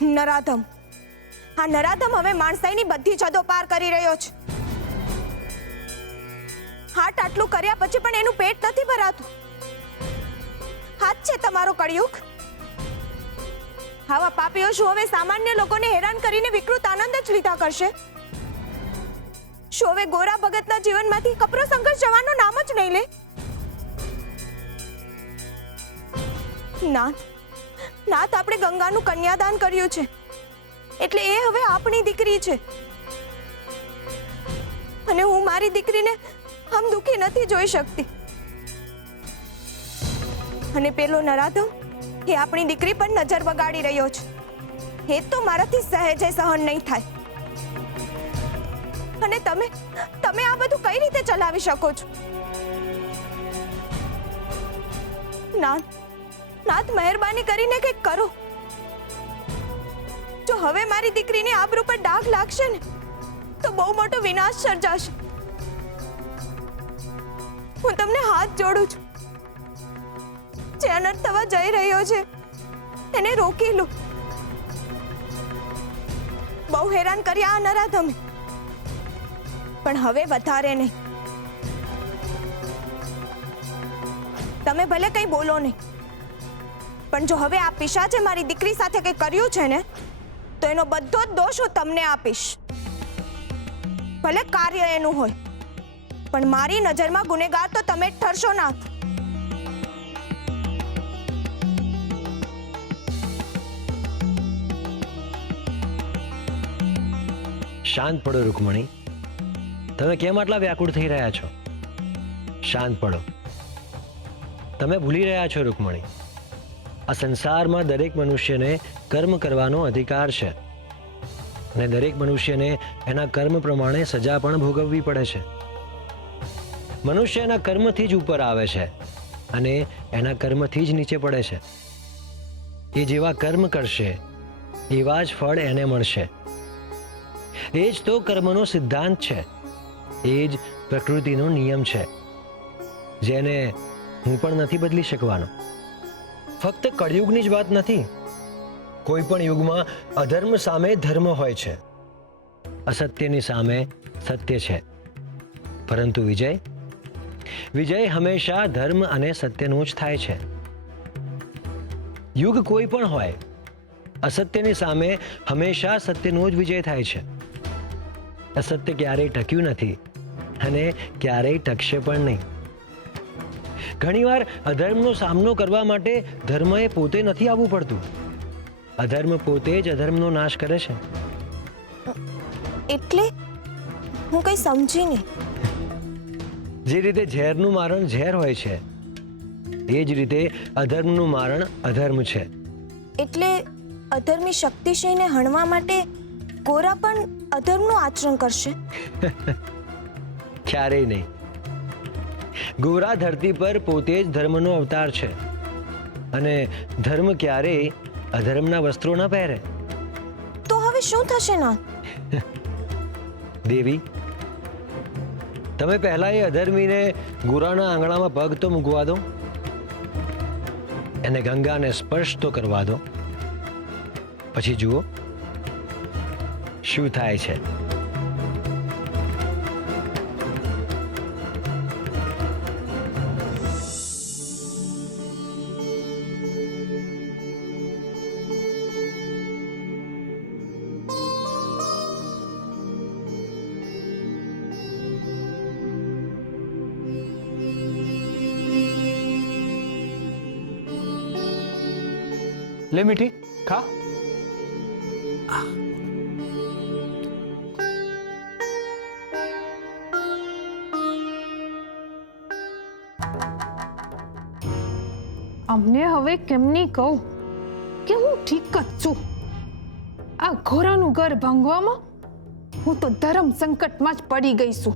નરાધમ, આ નરાધમ હવે માણસાઈની બધી હદો પાર કરી રહ્યો છે. હાટ આટલું કર્યા પછી પણ એનું પેટ નથી ભરાતું. હાથ છે તમારો કળિયુગ. આવા પાપીઓ શું હવે સામાન્ય લોકોને હેરાન કરીને વિકૃત આનંદ જ લીધા કરશે? શું હવે ગોરા ભગતના જીવનમાંથી કપરો સંઘર્ષ જવાનું નામ જ નહીં લે? નાથ, આપણે ગંગાનું કન્યાદાન કર્યું છે એટલે એ હવે આપણી દીકરી છે, અને હું મારી દીકરીને આમ દુખી નથી જોઈ શકતી. અને પેલો નરાધમ એ આપણી દીકરી પર નજર બગાડી રહ્યો છે. એ તો મારાથી સહેજે સહન નહીં થાય. અને તમે આ બધું કઈ રીતે ચલાવી શકો છો? નાથ, મહેરબાની કરીને કંઈક કરો. જો હવે મારી દીકરીની આબરૂ પર ડાઘ લાગશે ને તો બહુ મોટો વિનાશ સર્જાશે. હું તમને હાથ જોડું છું. જે અનર્થ થવા જઈ રહ્યો છે એને રોકી લો. બહુ હેરાન કર્યા આ નરાધમે, પણ હવે વધારે નહીં. તમે ભલે કંઈ બોલો નહીં, પણ જો હવે આ પિશાચે મારી દીકરી સાથે કંઈ કર્યું છે ને તો એનો બધો જ દોષ હું તમને આપીશ. ભલે કાર્ય એનું હોય, પણ મારી નજરમાં ગુનેગાર તો તમે જ ઠરશો. નાથ, શાંત પડો રૂકમણી. તમે કેમ આટલા વ્યાકુળ થઈ રહ્યા છો? શાંત પડો. તમે ભૂલી રહ્યા છો રૂકમણી, આ સંસારમાં દરેક મનુષ્યને કર્મ કરવાનો અધિકાર છે, અને દરેક મનુષ્યને એના કર્મ પ્રમાણે સજા પણ ભોગવવી પડે છે. મનુષ્ય એના કર્મથી જ ઉપર આવે છે અને એના કર્મથી જ નીચે પડે છે. એ જેવા કર્મ કરશે એવા જ ફળ એને મળશે. એ જ તો કર્મનો સિદ્ધાંત છે, એ જ પ્રકૃતિનો નિયમ છે, જેને હું પણ નથી બદલી શકવાનો. ફક્ત કળિયુગની જ વાત નથી. કોઈ પણ યુગમાં અધર્મ સામે ધર્મ હોય છે, અસત્યની સામે સત્ય છે. પરંતુ વિજય હંમેશા ધર્મ અને સત્યનો જ થાય છે. યુગ કોઈ પણ હોય, અસત્યની સામે હંમેશા સત્યનો જ વિજય થાય છે. અસત્ય ક્યારેય ટક્યું નથી અને ક્યારેય ટકશે પણ નહીં. ઘણીવાર અધર્મનો સામનો કરવા માટે ધર્મએ પોતે નથી આવવું પડતું. અધર્મ પોતે જ અધર્મનો નાશ કરે છે. એટલે હું કઈ સમજી નહીં. જે રીતે ઝેરનું મારણ ઝેર હોય છે, એ જ રીતે અધર્મનું મારણ અધર્મ છે. એટલે અધર્મી શક્તિશાળીને હણવા માટે ગોરા પણ અધર્મનું આચરણ કરશે? ક્યારેય નહીં. ગોરા ધરતી પર પોતે જ ધર્મનો અવતાર છે, અને ધર્મ ક્યારેય અધર્મના વસ્ત્રો ન પહેરે. તો હવે શું થશે? નાથ, દેવી, તમે પહેલા એ અધર્મીને ગોરાના આંગણામાં પગ તો મૂકવા દો, એને ગંગાને સ્પર્શ તો કરવા દો, પછી જુઓ શું થાય છે. ले मीठी, खा. અમને હવે કેમની કહું કે હું ઠીક જ છું. આ ઘોરાનું ઘર ભાંગવામાં હું તો ધર્મ સંકટમાં જ પડી ગઈ છું.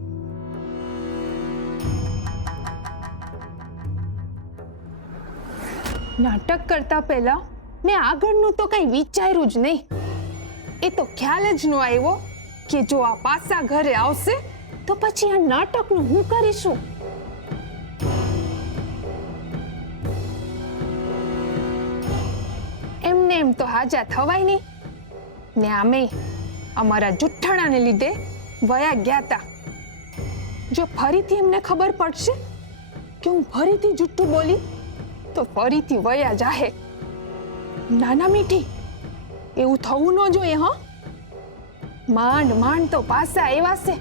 નાટક કરતા પહેલા મેં આગળનું તો કઈ વિચાર્યું જ નહીં. એ તો ખ્યાલ જ ન આવ્યો કે જો આ પાછા ઘરે આવશે તો પછી આ નાટકનું હું કરીશું. એમને એમ તો હાજા થવાય નહીં. ને આમે અમારા જુઠ્ઠાણાને લીધે વયા ગયા તા. જો ફરીથી એમને ખબર પડશે કે હું ફરીથી જુઠ્ઠું બોલી તો ફરીથી વયા જાહે. નાના મીઠી, એવું થવું ન જોઈએ. હા, માંડ માંડ તો પાછા આવ્યા છે.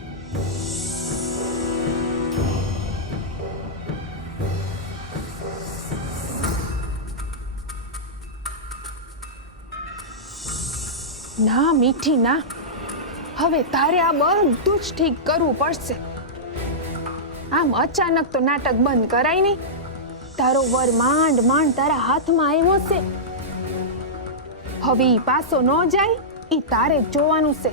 ના મીઠી ના, હવે તારે આ બધું જ ઠીક કરવું પડશે. આમ અચાનક તો નાટક બંધ કરાય નહીં. તારો વર માંડ માંડ તારા હાથમાં આવ્યો છે. હવે ઈ પાછો ન જાય ઈ તારે જ જોવાનું છે.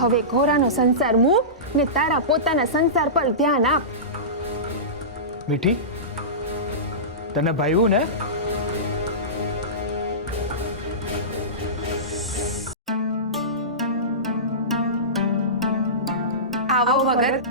હવે ઘોરાનો સંસાર મૂક ને તારા પોતાના સંસાર પર ધ્યાન આપ. મીઠી, તને ભાવ્યું ને? આવો ભગત.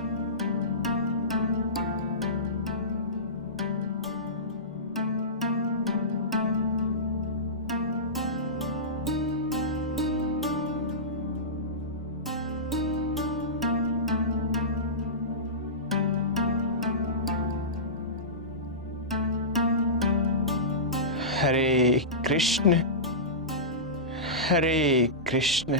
હરે કૃષ્ણ, હરે કૃષ્ણ.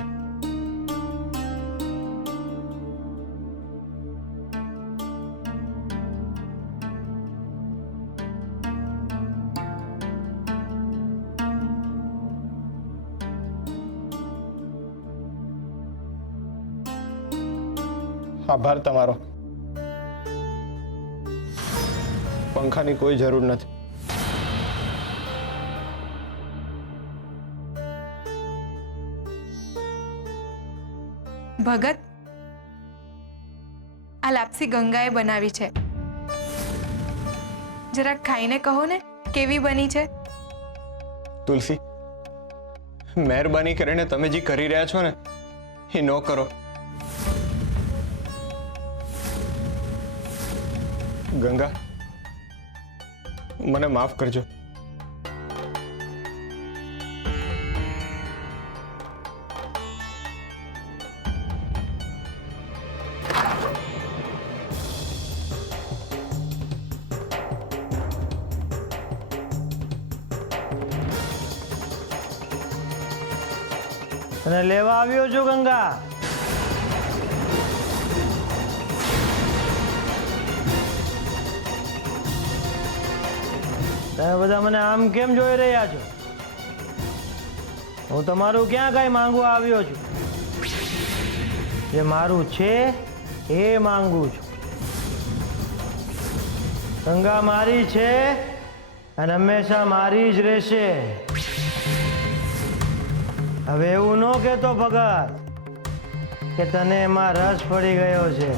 આભાર તમારો. પંખાની કોઈ જરૂર નથી. ભગત, આ લાપસી ગંગાએ બનાવી છે. જરાક ખાઈને કહો ને કેવી બની છે. તુલસી, મહેરબાની કરીને તમે જે કરી રહ્યા છો ને એ ન કરો. ગંગા, મને માફ કરજો. અને લેવા આવ્યો છું ગંગા. તમે બધા મને આમ કેમ જોઈ રહ્યા છો? હું તમારું ક્યાં કઈ માંગવા આવ્યો છું? જે મારું છે એ માંગુ છું. ગંગા મારી છે અને હંમેશા મારી જ રહેશે. હવે એવું ન કહેતો ભગત કે તને એમાં રસ પડી ગયો છે.